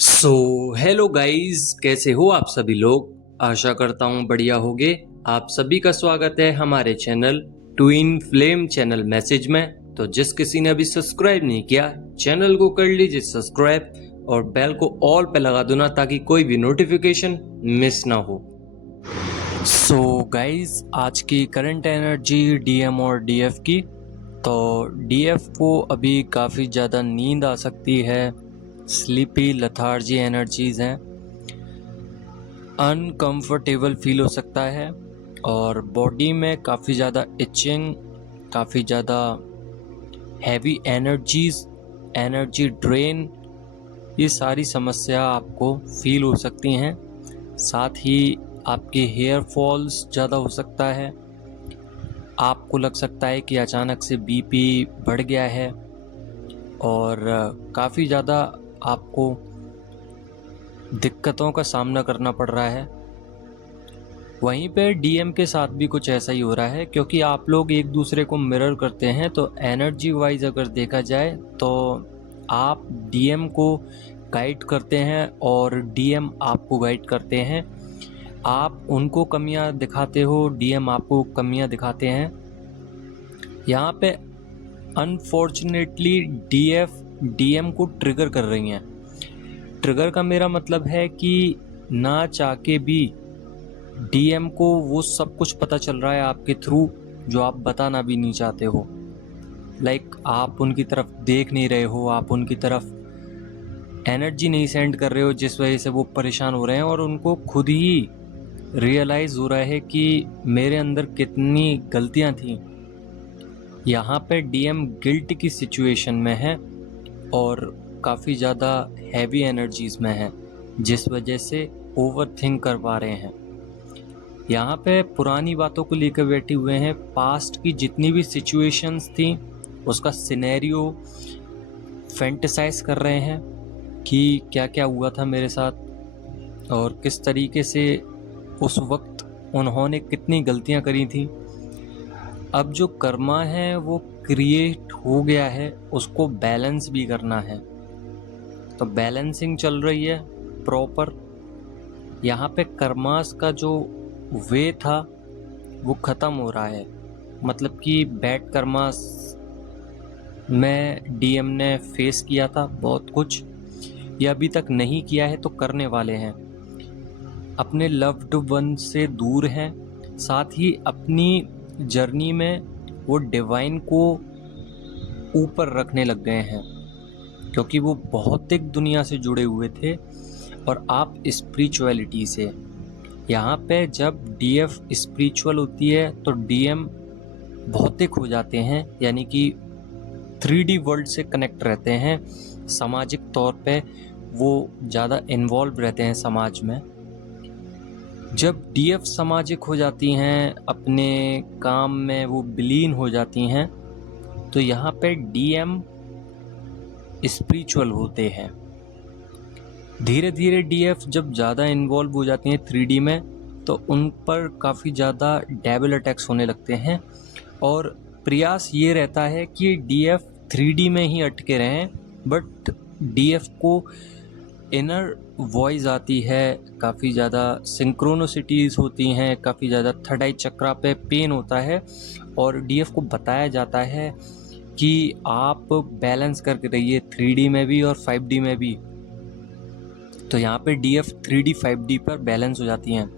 So hello guys, कैसे हो आप सभी लोग। आशा करता हूँ बढ़िया होगे। आप सभी का स्वागत है हमारे channel twin flame channel message में। तो जिस किसी ने अभी सब्सक्राइब नहीं किया, चैनल को कर लीजिए सब्सक्राइब और बेल को ऑल पे लगा दो ना, ताकि कोई भी नोटिफिकेशन मिस ना हो। सो गाइस, आज की करंट एनर्जी डीएम और डीएफ की। तो डीएफ को अभी काफ़ी ज़्यादा नींद आ सकती है, स्लीपी लथार्जी एनर्जीज हैं, अनकंफर्टेबल फील हो सकता है और बॉडी में काफ़ी ज़्यादा इचिंग, काफ़ी ज़्यादा हैवी एनर्जीज, एनर्जी ड्रेन, ये सारी समस्या आपको फील हो सकती हैं। साथ ही आपके हेयर फॉल्स ज़्यादा हो सकता है। आपको लग सकता है कि अचानक से बीपी बढ़ गया है और काफ़ी ज़्यादा आपको दिक्कतों का सामना करना पड़ रहा है। वहीं पे डीएम के साथ भी कुछ ऐसा ही हो रहा है, क्योंकि आप लोग एक दूसरे को मिरर करते हैं। तो एनर्जी वाइज अगर देखा जाए तो आप डीएम को गाइड करते हैं और डीएम आपको गाइड करते हैं। आप उनको कमियां दिखाते हो, डीएम आपको कमियां दिखाते हैं। यहाँ पे अनफॉर्चुनेटली डीएफ डीएम को ट्रिगर कर रही हैं। ट्रिगर का मेरा मतलब है कि ना चाह के भी डीएम को वो सब कुछ पता चल रहा है आपके थ्रू, जो आप बताना भी नहीं चाहते हो। लाइक आप उनकी तरफ देख नहीं रहे हो, आप उनकी तरफ एनर्जी नहीं सेंड कर रहे हो, जिस वजह से वो परेशान हो रहे हैं और उनको खुद ही रियलाइज़ हो रहा है कि मेरे अंदर कितनी गलतियां थी। यहाँ पे डीएम गिल्ट की सिचुएशन में है और काफ़ी ज़्यादा हैवी एनर्जीज में है, जिस वजह से ओवर थिंक कर पा रहे हैं। यहाँ पे पुरानी बातों को लेकर बैठे हुए हैं। पास्ट की जितनी भी सिचुएशंस थी उसका सिनेरियो फैंटेसाइज कर रहे हैं कि क्या क्या हुआ था मेरे साथ और किस तरीके से उस वक्त उन्होंने कितनी गलतियाँ करी थी। अब जो कर्मा है वो क्रिएट हो गया है, उसको बैलेंस भी करना है। तो बैलेंसिंग चल रही है प्रॉपर। यहाँ पे कर्मास का जो वे था वो ख़त्म हो रहा है। मतलब कि बैड कर्मास में डीएम ने फेस किया था बहुत कुछ, या अभी तक नहीं किया है तो करने वाले हैं। अपने लव्ड वन से दूर हैं, साथ ही अपनी जर्नी में वो डिवाइन को ऊपर रखने लग गए हैं, क्योंकि वो भौतिक दुनिया से जुड़े हुए थे और आप स्पिरिचुअलिटी से। यहाँ पे जब डीएफ स्पिरिचुअल होती है तो डीएम भौतिक हो जाते हैं, यानी कि 3D वर्ल्ड से कनेक्ट रहते हैं। सामाजिक तौर पे वो ज़्यादा इन्वॉल्व रहते हैं समाज में। जब डीएफ सामाजिक हो जाती हैं, अपने काम में वो विलीन हो जाती हैं, तो यहाँ पे डीएम स्पिरिचुअल होते हैं। धीरे धीरे डीएफ जब ज़्यादा इन्वॉल्व हो जाती हैं 3D में, तो उन पर काफ़ी ज़्यादा डेविल अटैक्स होने लगते हैं और प्रयास ये रहता है कि डीएफ 3D में ही अटके रहें। बट डीएफ को इनर वॉइस आती है, काफ़ी ज़्यादा सिंक्रोनोसिटीज़ होती हैं, काफ़ी ज़्यादा थर्ड आई चक्रा पे पेन होता है और डीएफ को बताया जाता है कि आप बैलेंस करके रहिए 3D में भी और 5D में भी। तो यहाँ पे डीएफ 3D 5D पर बैलेंस हो जाती हैं।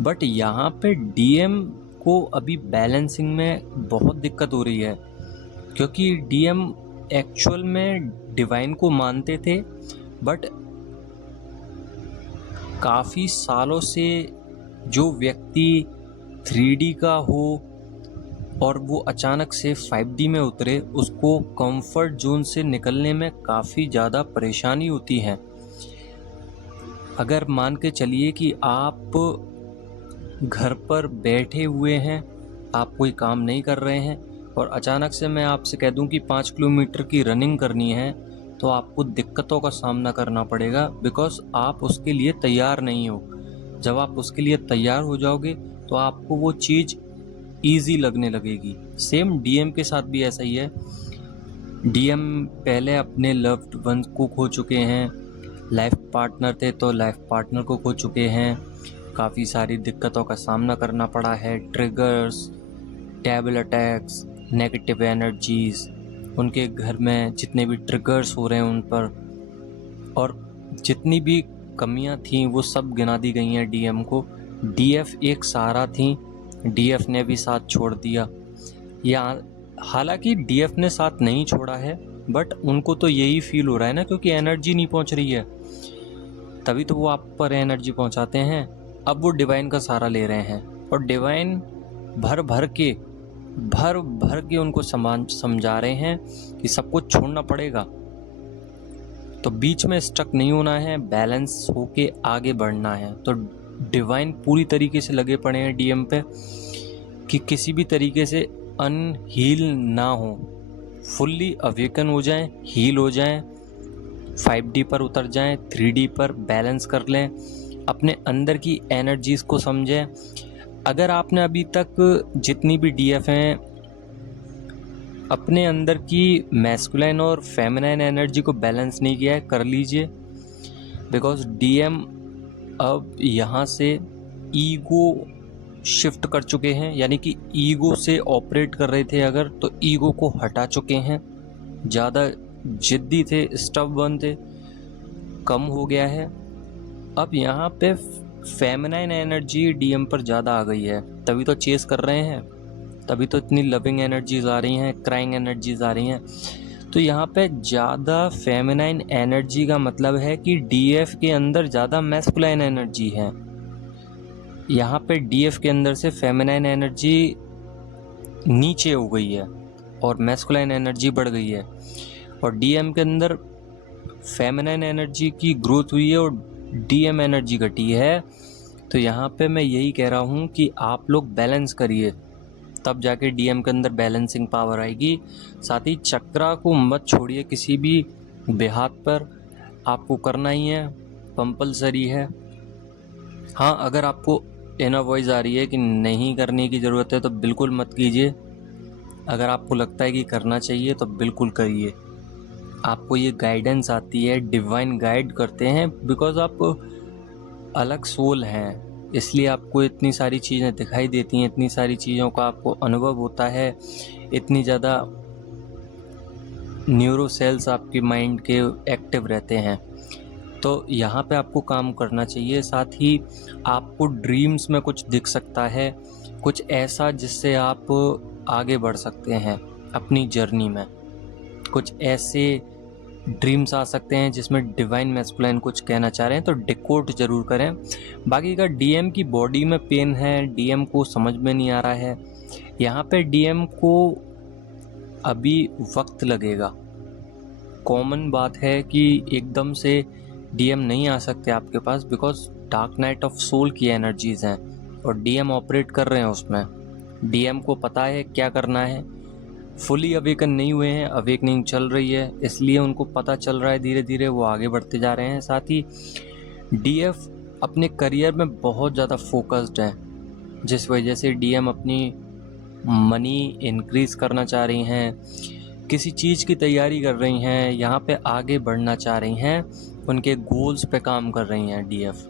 बट यहाँ पे डीएम को अभी बैलेंसिंग में बहुत दिक्कत हो रही है, क्योंकि डीएम एक्चुअल में डिवाइन को मानते थे, बट काफ़ी सालों से जो व्यक्ति 3D का हो और वो अचानक से 5D में उतरे, उसको कंफर्ट जोन से निकलने में काफ़ी ज़्यादा परेशानी होती है। अगर मान के चलिए कि आप घर पर बैठे हुए हैं, आप कोई काम नहीं कर रहे हैं और अचानक से मैं आपसे कह दूं कि 5 किलोमीटर की रनिंग करनी है, तो आपको दिक्कतों का सामना करना पड़ेगा, बिकॉज आप उसके लिए तैयार नहीं हो। जब आप उसके लिए तैयार हो जाओगे तो आपको वो चीज़ ईजी लगने लगेगी। सेम डीएम के साथ भी ऐसा ही है। डीएम पहले अपने लव्ड वंस को खो चुके हैं, लाइफ पार्टनर थे तो लाइफ पार्टनर को खो चुके हैं, काफ़ी सारी दिक्कतों का सामना करना पड़ा है, triggers, devil attacks, negative energies, उनके घर में जितने भी ट्रिगर्स हो रहे हैं उन पर, और जितनी भी कमियां थी वो सब गिना दी गई हैं डीएम को। डीएफ एक सहारा थी, डीएफ ने भी साथ छोड़ दिया। या हालांकि डीएफ ने साथ नहीं छोड़ा है, बट उनको तो यही फील हो रहा है ना, क्योंकि एनर्जी नहीं पहुंच रही है, तभी तो वो आप पर एनर्जी पहुंचाते हैं। अब वो डिवाइन का सहारा ले रहे हैं, और डिवाइन भर भर के उनको समझा रहे हैं कि सब कुछ छोड़ना पड़ेगा, तो बीच में स्टक नहीं होना है, बैलेंस होके आगे बढ़ना है। तो डिवाइन पूरी तरीके से लगे पड़े हैं डीएम पे कि किसी भी तरीके से अनहील ना हो, फुल्ली अवेकन हो जाएं, हील हो जाएं, 5D पर उतर जाएं, 3D पर बैलेंस कर लें, अपने अंदर की एनर्जीज़ को समझें। अगर आपने अभी तक जितनी भी डीएफ हैं अपने अंदर की मैस्कुलाइन और फेमिनाइन एनर्जी को बैलेंस नहीं किया है, कर लीजिए, बिकॉज डीएम अब यहाँ से ईगो शिफ्ट कर चुके हैं, यानी कि ईगो से ऑपरेट कर रहे थे अगर, तो ईगो को हटा चुके हैं, ज़्यादा जिद्दी थे, स्टबर्न थे, कम हो गया है। अब यहाँ पे फेमिनाइन एनर्जी डीएम पर ज़्यादा आ गई है, तभी तो चेस कर रहे हैं, तभी तो इतनी लविंग एनर्जीज आ रही हैं, क्राइंग एनर्जीज आ रही हैं। तो यहाँ पे ज़्यादा फेमिनाइन एनर्जी का मतलब है कि डीएफ के अंदर ज़्यादा मैस्कुलाइन एनर्जी है। यहाँ पे डीएफ के अंदर से फेमिनाइन एनर्जी नीचे हो गई है और मैस्कुलाइन एनर्जी बढ़ गई है, और डीएम के अंदर फेमिनाइन एनर्जी की ग्रोथ हुई है और डीएम एनर्जी घटी है। तो यहाँ पे मैं यही कह रहा हूँ कि आप लोग बैलेंस करिए, तब जाके डीएम के अंदर बैलेंसिंग पावर आएगी। साथ ही चक्रा को मत छोड़िए, किसी भी बेहात पर आपको करना ही है, कंपलसरी है। हाँ, अगर आपको इनर वॉइस आ रही है कि नहीं करने की ज़रूरत है तो बिल्कुल मत कीजिए, अगर आपको लगता है कि करना चाहिए तो बिल्कुल करिए। आपको ये गाइडेंस आती है, डिवाइन गाइड करते हैं, बिकॉज आप अलग सोल हैं, इसलिए आपको इतनी सारी चीज़ें दिखाई देती हैं, इतनी सारी चीज़ों का आपको अनुभव होता है, इतनी ज़्यादा न्यूरो सेल्स आपके माइंड के एक्टिव रहते हैं। तो यहाँ पे आपको काम करना चाहिए। साथ ही आपको ड्रीम्स में कुछ दिख सकता है, कुछ ऐसा जिससे आप आगे बढ़ सकते हैं अपनी जर्नी में। कुछ ऐसे ड्रीम्स आ सकते हैं जिसमें डिवाइन मैस्कुलाइन कुछ कहना चाह रहे हैं, तो डिकोड ज़रूर करें। बाकी का डीएम की बॉडी में पेन है, डीएम को समझ में नहीं आ रहा है, यहाँ पे डीएम को अभी वक्त लगेगा। कॉमन बात है कि एकदम से डीएम नहीं आ सकते आपके पास, because dark night of soul की एनर्जीज़ हैं और डीएम ऑपरेट कर रहे हैं उसमें। डीएम को पता है क्या करना है, फुली अवेकन नहीं हुए हैं, अवेकनिंग चल रही है, इसलिए उनको पता चल रहा है, धीरे धीरे वो आगे बढ़ते जा रहे हैं। साथ ही डीएफ अपने करियर में बहुत ज़्यादा फोकस्ड है, जिस वजह से डीएम अपनी मनी इंक्रीज करना चाह रही हैं, किसी चीज़ की तैयारी कर रही हैं, यहाँ पे आगे बढ़ना चाह रही हैं, उनके गोल्स पे काम कर रही हैं डीएफ।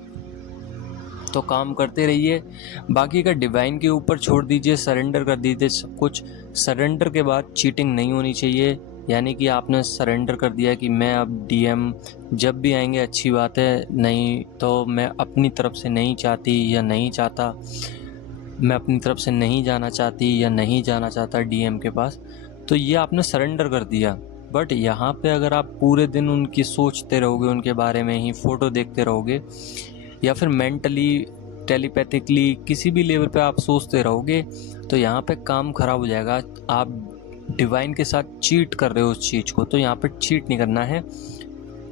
तो काम करते रहिए, बाकी का डिवाइन के ऊपर छोड़ दीजिए, सरेंडर कर दीजिए सब कुछ। सरेंडर के बाद चीटिंग नहीं होनी चाहिए, यानी कि आपने सरेंडर कर दिया कि मैं अब डीएम जब भी आएंगे अच्छी बात है, नहीं तो मैं अपनी तरफ से नहीं चाहती या नहीं चाहता, मैं अपनी तरफ से नहीं जाना चाहती या नहीं जाना चाहता डीएम के पास, तो ये आपने सरेंडर कर दिया। बट यहाँ पे अगर आप पूरे दिन उनकी सोचते रहोगे, उनके बारे में ही फ़ोटो देखते रहोगे, या फिर मेंटली टेलीपैथिकली किसी भी लेवल पे आप सोचते रहोगे, तो यहाँ पे काम ख़राब हो जाएगा। आप डिवाइन के साथ चीट कर रहे हो उस चीज़ को, तो यहाँ पे चीट नहीं करना है।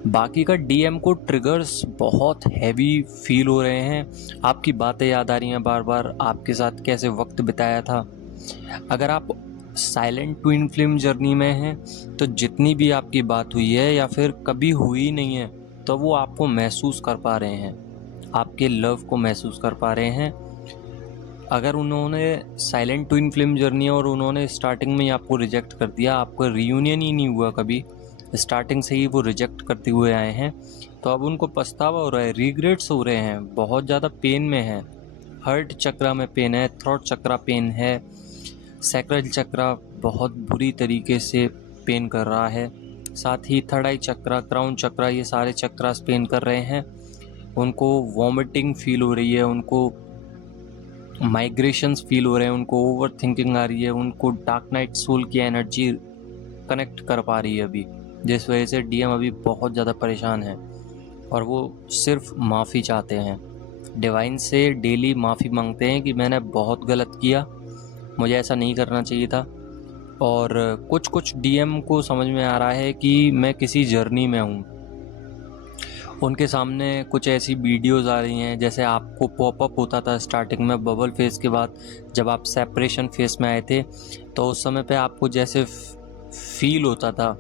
बाकी का डीएम को ट्रिगर्स बहुत हैवी फील हो रहे हैं, आपकी बातें याद आ रही हैं बार बार, आपके साथ कैसे वक्त बिताया था। अगर आप साइलेंट ट्विन फ्लेम जर्नी में हैं तो जितनी भी आपकी बात हुई है या फिर कभी हुई नहीं है, तो वो आपको महसूस कर पा रहे हैं, आपके लव को महसूस कर पा रहे हैं। अगर उन्होंने साइलेंट ट्विन फ्लेम जर्नी और उन्होंने स्टार्टिंग में ही आपको रिजेक्ट कर दिया, आपको रियूनियन ही नहीं हुआ कभी, स्टार्टिंग से ही वो रिजेक्ट करते हुए आए हैं, तो अब उनको पछतावा हो रहा है, रिग्रेट्स हो रहे हैं, बहुत ज़्यादा पेन में है। हार्ट चक्रा में पेन है, थ्रोट चक्रा पेन है, सैक्रल चक्रा बहुत बुरी तरीके से पेन कर रहा है, साथ ही थर्ड आई चक्रा, क्राउन चक्रा, ये सारे चक्रास पेन कर रहे हैं। उनको वॉमिटिंग फील हो रही है, उनको माइग्रेशंस फील हो रहे हैं, उनको ओवर थिंकिंग आ रही है, उनको डार्क नाइट सोल की एनर्जी कनेक्ट कर पा रही है अभी, जिस वजह से डीएम अभी बहुत ज़्यादा परेशान है और वो सिर्फ माफ़ी चाहते हैं। डिवाइन से डेली माफ़ी मांगते हैं कि मैंने बहुत गलत किया, मुझे ऐसा नहीं करना चाहिए था। और कुछ कुछ डीएम को समझ में आ रहा है कि मैं किसी जर्नी में हूँ। उनके सामने कुछ ऐसी वीडियोस आ रही हैं, जैसे आपको पॉपअप होता था स्टार्टिंग में बबल फेस के बाद, जब आप सेपरेशन फेस में आए थे, तो उस समय पे आपको जैसे फील होता था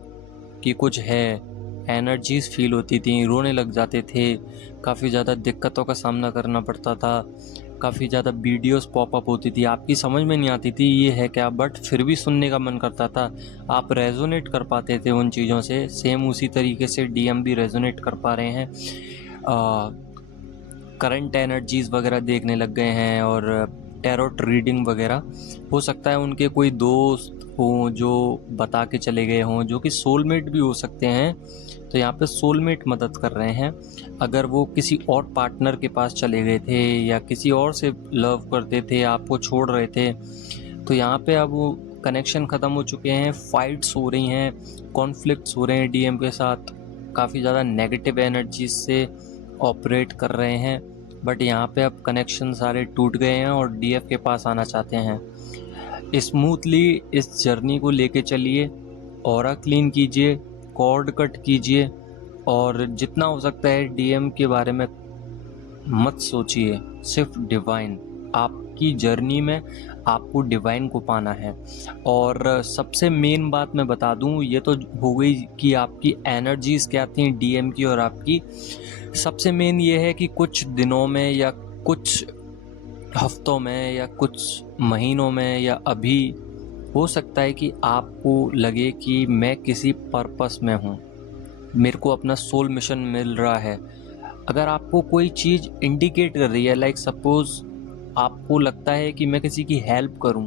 कि कुछ है, एनर्जीज फील होती थी, रोने लग जाते थे, काफ़ी ज़्यादा दिक्कतों का सामना करना पड़ता था, काफ़ी ज़्यादा वीडियोस पॉपअप होती थी, आपकी समझ में नहीं आती थी ये है क्या, बट फिर भी सुनने का मन करता था, आप रेजोनेट कर पाते थे उन चीज़ों से। सेम उसी तरीके से डीएम भी रेजोनेट कर पा रहे हैं, करंट एनर्जीज़ वगैरह देखने लग गए हैं और टैरोट रीडिंग वगैरह। हो सकता है उनके कोई दोस्त हों जो बता के चले गए हों, जो कि सोलमेट भी हो सकते हैं, तो यहाँ पे सोलमेट मदद कर रहे हैं। अगर वो किसी और पार्टनर के पास चले गए थे या किसी और से लव करते थे, आपको छोड़ रहे थे, तो यहाँ पे अब वो कनेक्शन ख़त्म हो चुके हैं, फाइट्स हो रही हैं, कॉन्फ्लिक्ट्स हो रहे हैं डीएम के साथ, काफ़ी ज़्यादा नेगेटिव एनर्जीज से ऑपरेट कर रहे हैं। बट यहाँ पे अब कनेक्शन सारे टूट गए हैं और डीएफ के पास आना चाहते हैं। स्मूथली इस जर्नी को लेके चलिए, ऑरा क्लीन कीजिए, कॉर्ड कट कीजिए और जितना हो सकता है डीएम के बारे में मत सोचिए, सिर्फ डिवाइन। आपकी जर्नी में आपको डिवाइन को पाना है। और सबसे मेन बात मैं बता दूं, ये तो हो गई कि आपकी एनर्जीज क्या थी डीएम की और आपकी। सबसे मेन ये है कि कुछ दिनों में या कुछ हफ्तों में या कुछ महीनों में या अभी हो सकता है कि आपको लगे कि मैं किसी पर्पस में हूँ, मेरे को अपना सोल मिशन मिल रहा है। अगर आपको कोई चीज़ इंडिकेट कर रही है, लाइक सपोज आपको लगता है कि मैं किसी की हेल्प करूं,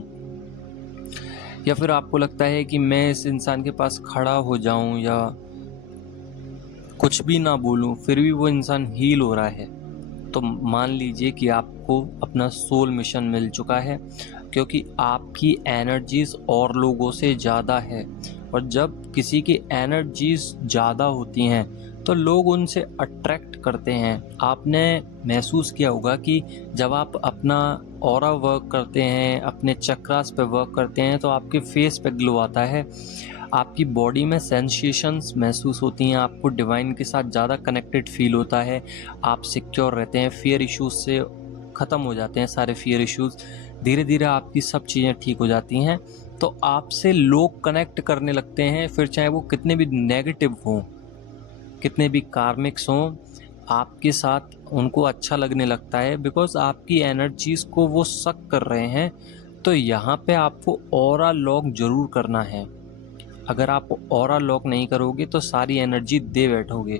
या फिर आपको लगता है कि मैं इस इंसान के पास खड़ा हो जाऊं या कुछ भी ना बोलूं फिर भी वो इंसान हील हो रहा है, तो मान लीजिए कि आपको अपना सोल मिशन मिल चुका है, क्योंकि आपकी एनर्जीज और लोगों से ज़्यादा है। और जब किसी की एनर्जीज ज़्यादा होती हैं तो लोग उनसे अट्रैक्ट करते हैं। आपने महसूस किया होगा कि जब आप अपना ऑरा वर्क करते हैं, अपने चक्रास पे वर्क करते हैं, तो आपके फेस पे ग्लो आता है, आपकी बॉडी में सेंसेशंस महसूस होती हैं, आपको डिवाइन के साथ ज़्यादा कनेक्टेड फील होता है, आप सिक्योर रहते हैं, फियर इश्यूज से ख़त्म हो जाते हैं सारे फियर इश्यूज, धीरे धीरे आपकी सब चीज़ें ठीक हो जाती हैं। तो आपसे लोग कनेक्ट करने लगते हैं, फिर चाहे वो कितने भी नेगेटिव हों, कितने भी कार्मिक्स हों, आपके साथ उनको अच्छा लगने लगता है, बिकॉज आपकी एनर्जीज को वो सक कर रहे हैं। तो यहाँ पे आपको ऑरा लॉक जरूर करना है। अगर आप ऑरा लॉक नहीं करोगे तो सारी एनर्जी दे बैठोगे।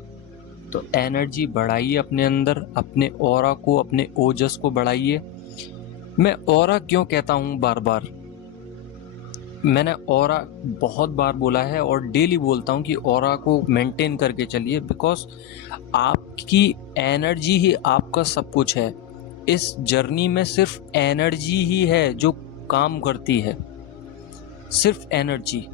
तो एनर्जी बढ़ाइए अपने अंदर, अपने ऑरा को, अपने ओजस को बढ़ाइए। मैं ऑरा क्यों कहता हूँ बार बार, मैंने ऑरा बहुत बार बोला है और डेली बोलता हूँ कि ऑरा को मेंटेन करके चलिए, बिकॉज आपकी एनर्जी ही आपका सब कुछ है। इस जर्नी में सिर्फ एनर्जी ही है जो काम करती है, सिर्फ एनर्जी।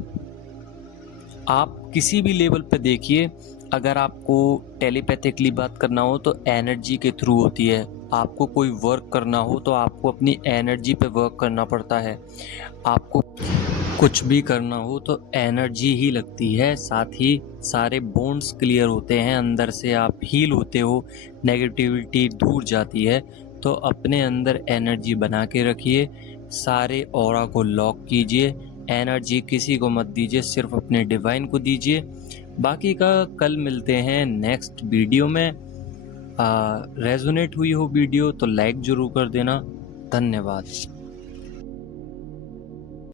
आप किसी भी लेवल पे देखिए, अगर आपको टेलीपैथिकली बात करना हो तो एनर्जी के थ्रू होती है, आपको कोई वर्क करना हो तो आपको अपनी एनर्जी पे वर्क करना पड़ता है, आपको कुछ भी करना हो तो एनर्जी ही लगती है। साथ ही सारे बॉन्ड्स क्लियर होते हैं, अंदर से आप हील होते हो, नेगेटिविटी दूर जाती है। तो अपने अंदर एनर्जी बना के रखिए, सारे ऑरा को लॉक कीजिए, एनर्जी किसी को मत दीजिए, सिर्फ अपने डिवाइन को दीजिए। बाकी का कल मिलते हैं नेक्स्ट वीडियो में। रेजोनेट हुई हो वीडियो तो लाइक ज़रूर कर देना। धन्यवाद।